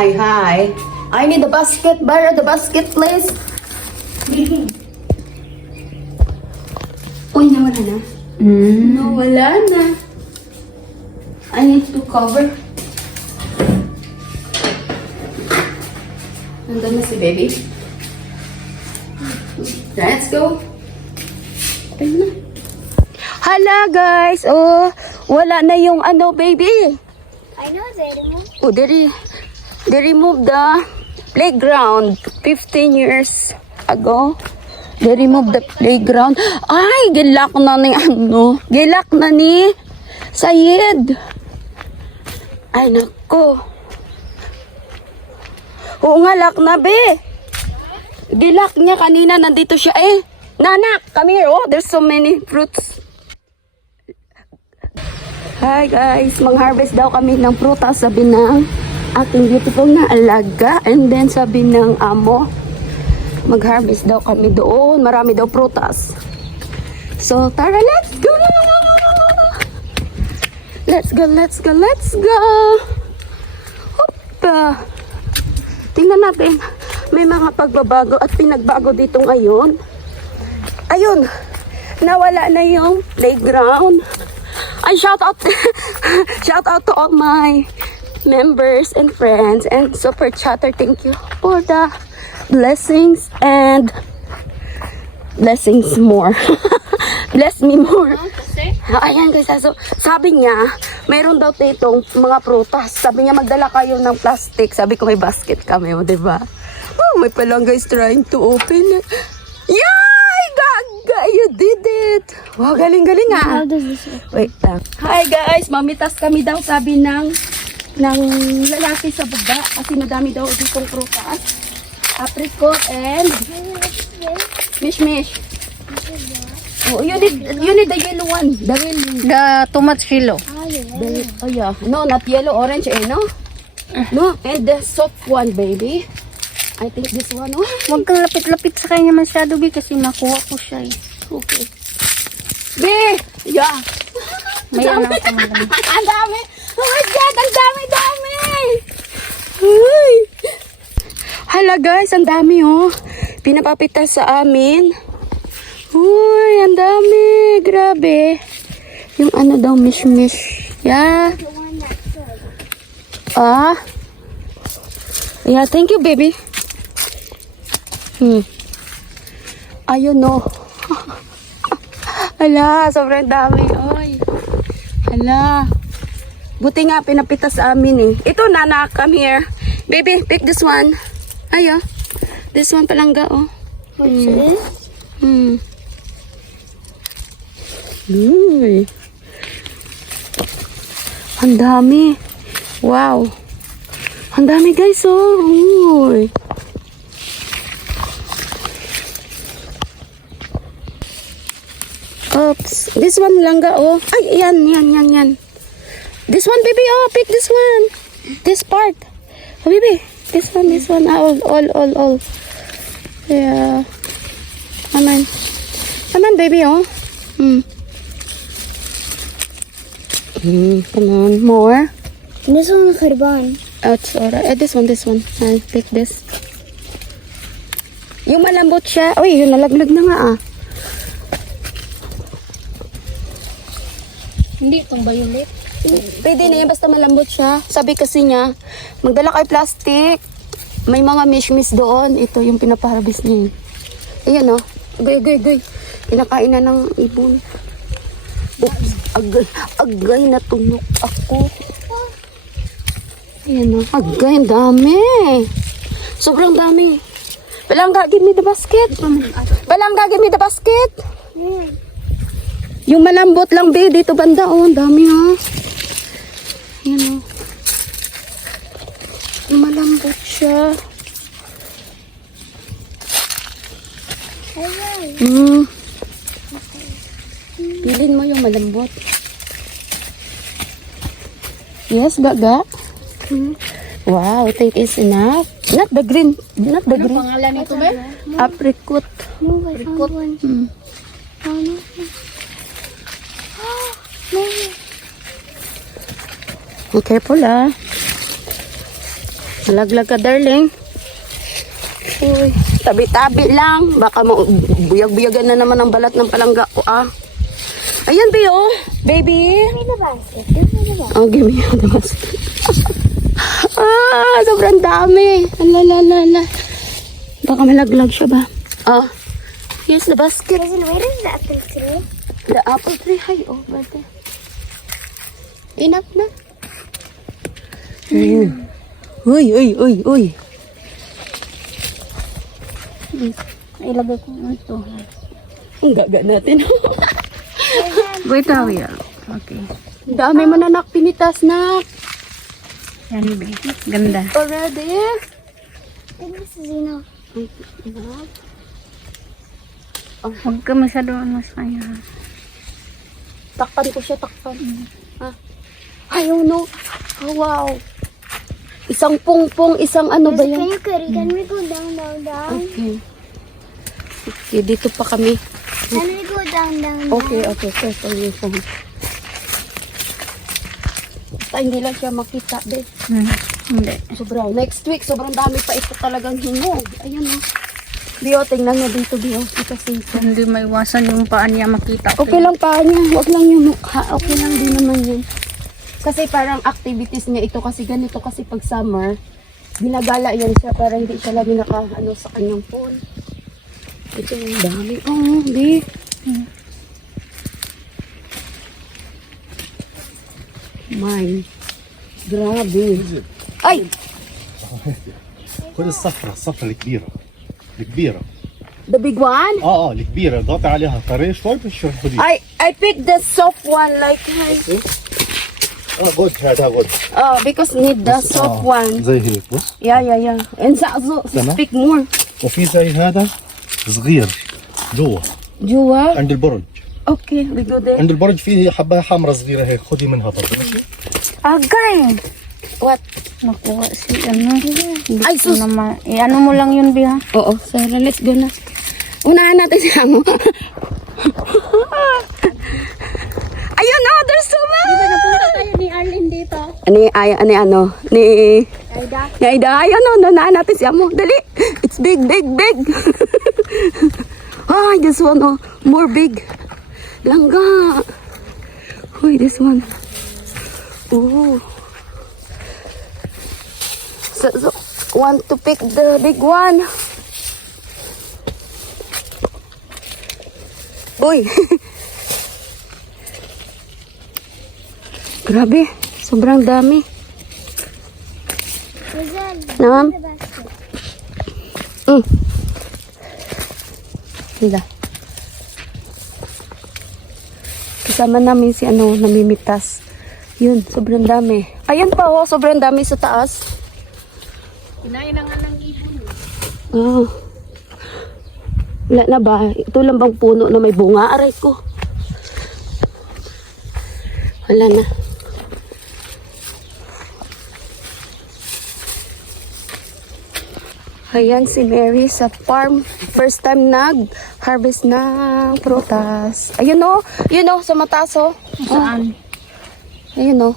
Hi, hi. I need the basket. Borrow the basket, please. Uy, nawala na. Nawala na. I need to cover. Nandun na si baby. Let's go. Ayun na. Hala, guys. Oh, wala na yung ano, baby. I know they removed. Oh, they removed the playground 15 years ago. They removed the playground. Ay, gilak na ni ano. Gilak na ni Sayed. Ay, nako. Oo nga, lak na, be. Gilak niya kanina. Nandito siya eh. Nanak, come here. Oh, there's so many fruits. Hi guys, mag-harvest daw kami ng prutas, sabi ng aking beautiful na alaga. And then sabi ng amo, mag-harvest daw kami doon. Marami daw prutas. So tara, let's go! Let's go, let's go, let's go! Hoppa! Tingnan natin, may mga pagbabago at pinagbago dito ngayon. Ayun, nawala na yung playground. I shout out to all my members and friends and super chatter. Thank you for the blessings and blessings more. Bless me more. Ayan guys, so, sabi niya, mayroon daw ditong mga prutas. Sabi niya, magdala kayo ng plastic. Sabi ko, may basket kami, o, diba? Oh, may palang guys trying to open it. Yay! Gaga! You did it! Wow, galing-galing ah. How does this work? Wait lang. Hi guys, mamitas kami daw, sabi ng lalaki sa baba. Kasi madami daw ditong prutas. Apricot and mish-mish. Oh, you need the yellow one. The too much yellow. Oh yeah. No, not yellow, orange, no? No, and the soft one, baby. I think this one, oh. Huwag kang lapit-lapit sa kanya masyado, B, kasi makuha ko siya eh. Okay. Be! Yeah. May ano ako madami. Ang dami! Oh my God! Ang dami! Uy! Hala guys, ang dami oh. Pinapapitas sa amin. Uy, ang dami. Grabe. Yung ano daw, mish-mish. Yeah. Yeah, thank you, baby. Ayun no. Hala, sobrang dami. Oy. Hala. Buti nga pinapitas sa amin eh. Ito nanak, come here. Baby, pick this one. Ayo. This one palangga oh. What's this? Uy. Ang dami. Wow. Ang dami guys oh. Uy. Oops. This one langga oh. Ay, yan. This one baby oh, pick this one. This part. Oh baby, this one. All. Yeah. Come on baby oh. Come on, more. This one kharban. Oh, it's alright. This one. I'll pick this. Yung malambot siya. Uy, yung nalaglag na nga ah. Hindi itong violet. Pwede na yan, basta malambot siya. Sabi kasi niya, magdala kayo plastic. May mga mish-mish doon. Ito yung pinapaharvest niya. Ayan o. Agay. Pinakain na ng ibon. Oops. Agay natunog ako. Ayan o. Agay, ang dami. Sobrang dami. Palangga, give me the basket. Yung malambot lang, be. Dito banda, oh. Ang dami, oh. Ayan, oh. Yung malambot siya. Pilin mo yung malambot. Yes, gaga. Wow, I think it's enough. Not the green. Ano pangalan nito ba? Apricot. No, I found one. Be careful ah. Malaglag ka, darling. Uy, tabi-tabi lang. Baka buyag-buyagan na naman ang balat ng palangga ko, ah. Ayan, Bio. Baby. Oh, give me the basket. Sobrang dami. Ala. Baka malaglag siya ba? Oh, here's the basket. Where is the apple tree? The apple tree, hi, over there. Enough na. Uy. Ilagay ko ito. Ang gaga natin. Wait, ya. Okay. Ang dami mananak pinitas na. Yan, babe. Ganda. Already? This is enough. Huwag ka masyado masaya. Takpan ko siya, takpan. Ayaw, no. Oh, wow. Isang pungpong, isang ano ba Can yan? you carry? Can we go down? Okay. Okay, dito pa kami. Can we go down? Okay. Careful yung phone. Basta hindi lang siya makita, be. Hindi. Sobrang. Next week, sobrang dami pa ito talagang hinog. Ayun, oh. Bio, tingnan niya dito, Bio. Kasi Hindi maiwasan yung paa niya makita. okay lang pa niya. Huwag lang yung mukha. Okay lang din naman yun. Kasi parang activities niya ito kasi ganito kasi pag summer, ginagala yan siya para hindi siya lagi naka sa kanyang phone. Ito yung dami. Oh, di. My. Grabe. Ay! خذ الصفرة الكبيرة الكبيرة The big one? الكبيرة ضغطي عليها طري شوي بس خذي I picked the soft one like غد هذا غد because need the soft one. زي هيك بص Yeah. And so تمام. speak more. وفي زي هذا صغير جوا Jua? عند البرج Okay, we go there. عند البرج فيه حبة حمراء صغيرة هيك خذي منها برضه ماشي Agay! What? Nakuha si ano. Hindi Ay, ko sus! naman. Ano mo lang yun, Biha? Oo, Sarah, let's go na. Unahan natin siya mo. Ayun, oh, there's so much! Napunta tayo ni Arlene dito. Ni Aida. Aida, ayun, oh, unahan natin siya mo. Dali! It's big. Ay, this one, oh, more big. Langga. Uy, this one. Ooh. So, want to pick the big one. Uy. Grabe, sobrang dami. Rizal, Naam. the basket. Hila. Kasama namin si namimitas. Yun, sobrang dami. Ayan pa, oh, sobrang dami sa taas. Kinain na nga ng ibon. Oh. Wala na ba? Ito lang bang puno na may bunga? Aray ko. Wala na. Ayan si Mary sa farm. First time nag-harvest ng prutas. Ayun o. Yun o, sa mataas o. Saan? Ayun o.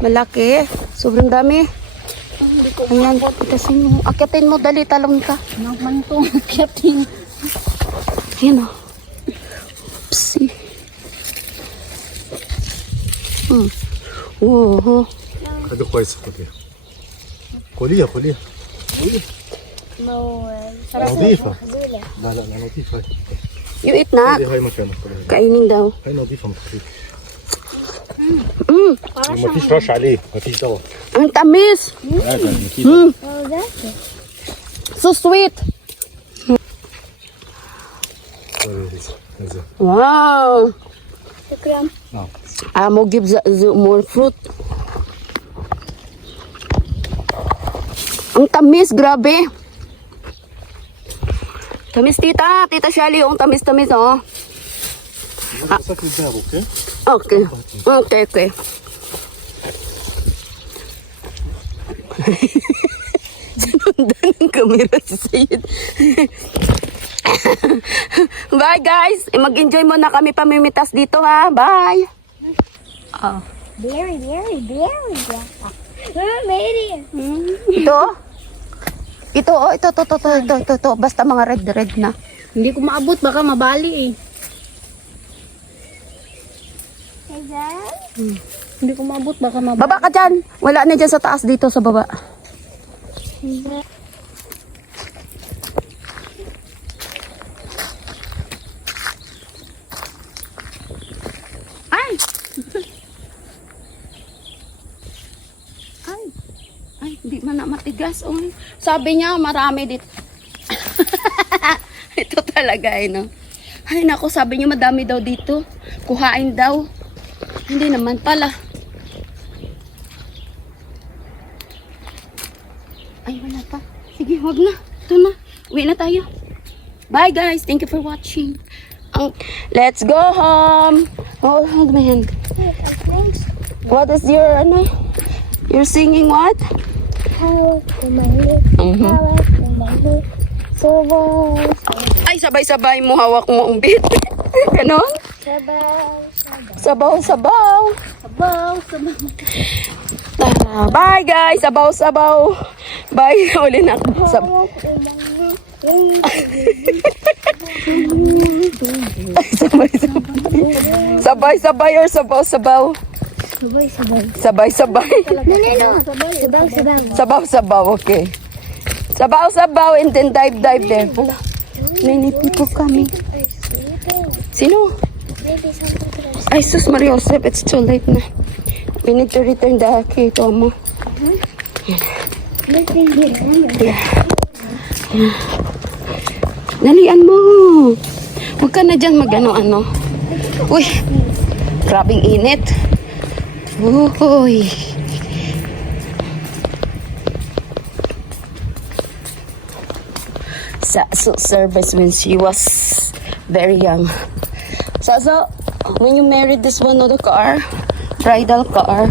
Malaki. Sobrang dami. Ayan, itasin mo. Akitin mo, dali, talong ka. Naman to. Kyatin. Ayan o. Oopsie. Oh. هذا كويس خذيها خذيها نظيفة لا نظيفة هاي You eat na. هاي مكانك خذيها. Kainin daw. هاي نظيفة متخفيف ما فيش رش عليه ما فيش دواء Ang tamis. هذا أكيد Oh, that's it. So sweet. Wow. Shukran. Amo give the more fruit. Ang tamis, grabe. Tamis, tita. Tita Shelly, ang tamis-tamis, oh. مسك الذهب اوكي Okay. Sinundan ng camera si Sayed. Bye, guys. Mag-enjoy muna kami pamimitas dito, ha. Bye. Oh. Very, very, very good. Mary. Ito? Ito, oh, ito. Basta mga red na. Hindi ko maabot, baka mabali eh. Is that? Hindi ko maabot, baka mabali. Baba ka dyan. Wala na dyan sa taas, dito sa baba. Ay! Ay, hindi man na matigas. Oy. Sabi niya, marami dito. Ito talaga eh, no? Ay, naku, sabi niya madami daw dito. Kuhain daw. Hindi naman pala. Ay, wala pa. Sige, wag na. Ito na. Uwi na tayo. Bye, guys. Thank you for watching. Let's go home. Oh, hold my hand. What is your, ano? You're singing what? Help my lips. Mhm. Help my lips. So Ay, sabay-sabay mo hawak mo ang bit. Ganon? Sabaw. Sabaw. Bye, guys. Sabaw. Bye. Uli na ako. Sabay-sabay or sabaw-sabaw? Sabay-sabay. Sabaw-sabaw, okay. Sabaw-sabaw and then dive there. Hala, many people coming. Sino? Ay, sus Maria Josep, it's too late na. We need to return the key to mo. Yeah. Dalian mo. Huwag ka na dyan mag-ano-ano. Uy, grabing init. Uy. Saso service when she was very young. Saso, when you married this one of the car, bridal car.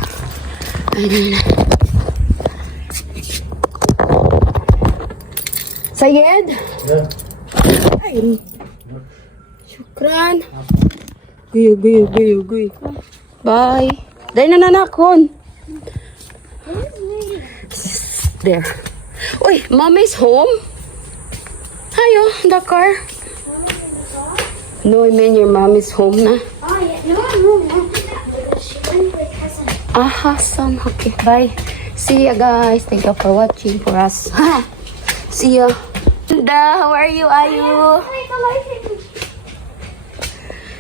Sayed? Yeah. Ay. Shukran. Guyo. Bye. Dahil na nanakon. There. Uy, mommy's home? Ayo, the car. No, I mean your mom is home na. Oh, yeah. No. She went with cousin. Hassan. Okay, bye. See ya, guys. Thank you for watching for us. See ya. How are you, Ayu?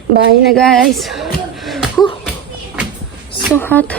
Bye na, guys. Whew. So hot.